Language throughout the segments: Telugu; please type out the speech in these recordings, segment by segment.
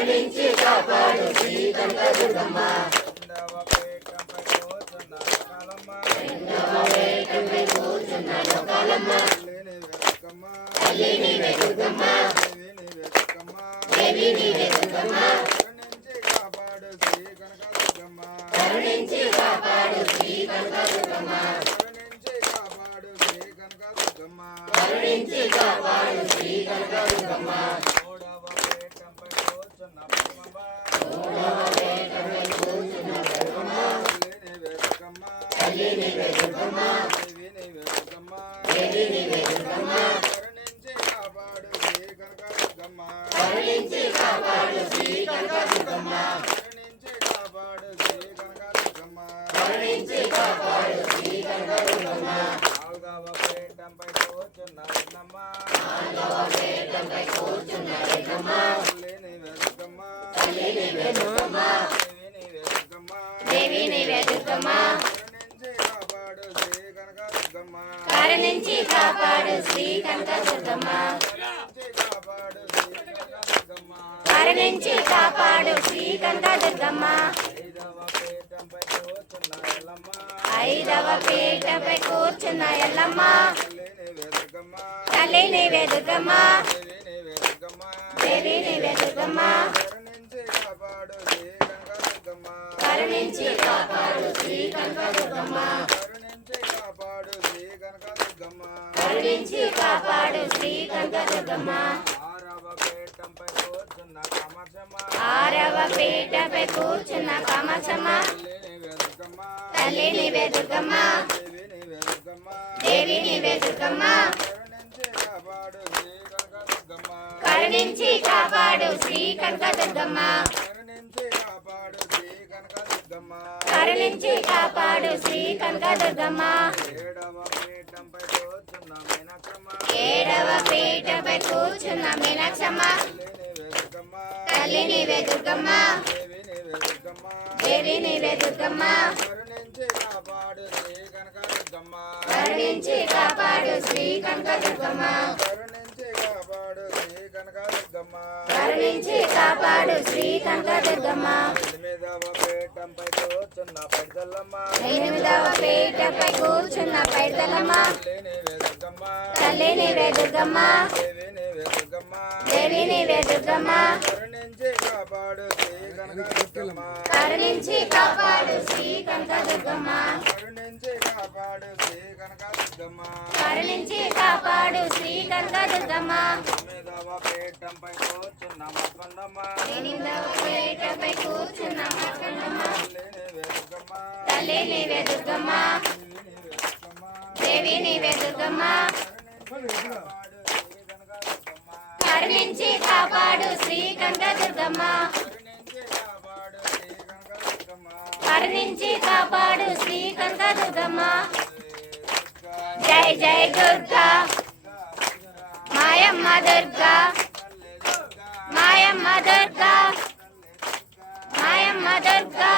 కరుణించి కాపాడు శ్రీ కనకదుర్గమ్మ. దేవపీఠంపై కూర్చున్న లోకాలమ్మ. కరుణించి కాపాడు శ్రీ కనకదుర్గమ్మ. కరుణించి కాపాడు శ్రీ కనకదుర్గమ్మ. కరుణించి కాపాడు శ్రీ కనకదుర్గమ్మ. కరుణించి కాపాడు శ్రీ కనకదుర్గమ్మ. నాలుగవ కూర్చున్న బారి నుంచి కాపాడు శ్రీ కనకదుర్గమ్మ. నుంచి కాపాడు శ్రీ కనకదుర్గమ్మ ఐదవ పీఠంపై కూర్చున్న ఎల్లమ్మ. ఐదవ పీఠపై కూర్చున్న ఎల్లమ్మ తల్లి నీవే దుర్గమ్మ. కనకదుర్గమ్మ. కరుణించి కాపాడు శ్రీ ఆరవ పీఠంపై కూర్చున్న కామాక్షమ్మ. ఆరవ పీఠపై కూర్చున్న కామాక్షమ్మ తల్లి నీవే దుర్గమ్మ. దుర్గమ్మ దేవి నీవే దుర్గమ్మ. దేవి నీవే దుర్గమ్మ కరుణించి కాపాడు శ్రీ కనకదుర్గమ్మ. కరుణించి కాపాడు శ్రీ కనకదుర్గమ్మ కరుణించి కాపాడు శ్రీ కనకదుర్గమ్మ. కరుణించి కాపాడు శ్రీ కనకదుర్గమ్మ ఏడవ కూర్చున్న మీనాక్షమ్మ తల్లి నీవే దుర్గమ్మ. దేవి నీవే దుర్గమ్మ. కరుణించి కాపాడు శ్రీ కనక దుర్గమ్మ కరుణించి కాపాడు శ్రీ కనక దుర్గమ్మ ఎనిమిదవ పీఠంపై కూర్చున్న పెద్దలమ్మ. ఎనిమిదవ పీఠపై కూర్చున్న తల్లి నీవే దుర్గమ్మ. దేవి నీవే దుర్గమ్మ కరుణించి కాపాడు శ్రీ కనకదుర్గమ్మ. కరుణించి కాపాడు శ్రీ కనకదుర్గమ్మ కరుణించి కాపాడు శ్రీ కనకదుర్గమ్మ. కరుణించి కాపాడు శ్రీ కనకదుర్గమ్మ తొమ్మిదవ పీఠంపై కూర్చున్న మస్కందమ్మ. ఎనిమిదవ పీఠపై కూర్చున్న మార్కండమ్మ తల్లి నీవే దుర్గమ్మ. తల్లి నీవే దుర్గమ్మ దేవి నీవే దుర్గమ్మ. కరుణించి కాపాడు శ్రీ కనకదుర్గమ్మ. కరుణించి కాపాడు శ్రీ దుర్గా, జై జై దుర్గా. మాయమ్మ దుర్గా, మాయమ్మ దుర్గా. మాయమ్మ దుర్గా.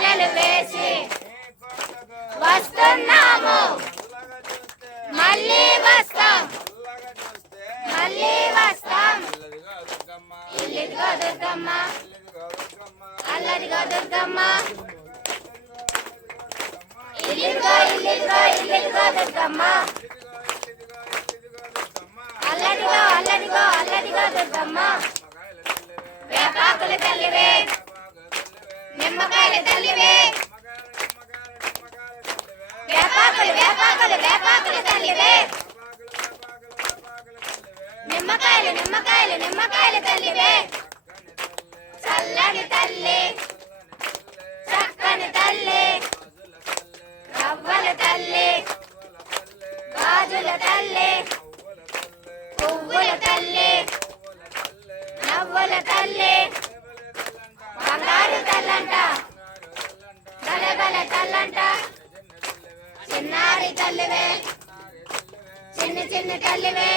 మాలలు వేసి వస్తున్నాము. మళ్ళీ వస్తాం. మళ్ళీ వస్తాం. ఇల్లుగా దుర్గమ్మ, అల్లరిగా దుర్గమ్మ. చల్లదిగా దుర్గమ్మ, అల్లదిగో దుర్గమ్మ. అల్లరిగా ఇల్లిదిగో అల్లరిగా దుర్గమ్మ. ఇదిగో, అల్లదిగో అల్లదిగో అల్లదిగో దుర్గమ్మ తల్లివే, నిమ్మకాయల తల్లివే. మగాయల, నిమ్మకాయల, నిమ్మకాయల తల్లివే, వేపాకులు వేపాకులు వేపాకుల తల్లివే. బాగులు, బాగులు, బాగులు తల్లివే, నిమ్మకాయలు నిమ్మకాయలు నిమ్మకాయల తల్లివే. చక్కని తల్లి, చల్ల చల్లని తల్లి చక్కని తల్లి. రవ్వల తల్లి గాజుల తల్లి. చిన్నారి తల్లివే చిన్ని చిన్ని తల్లివే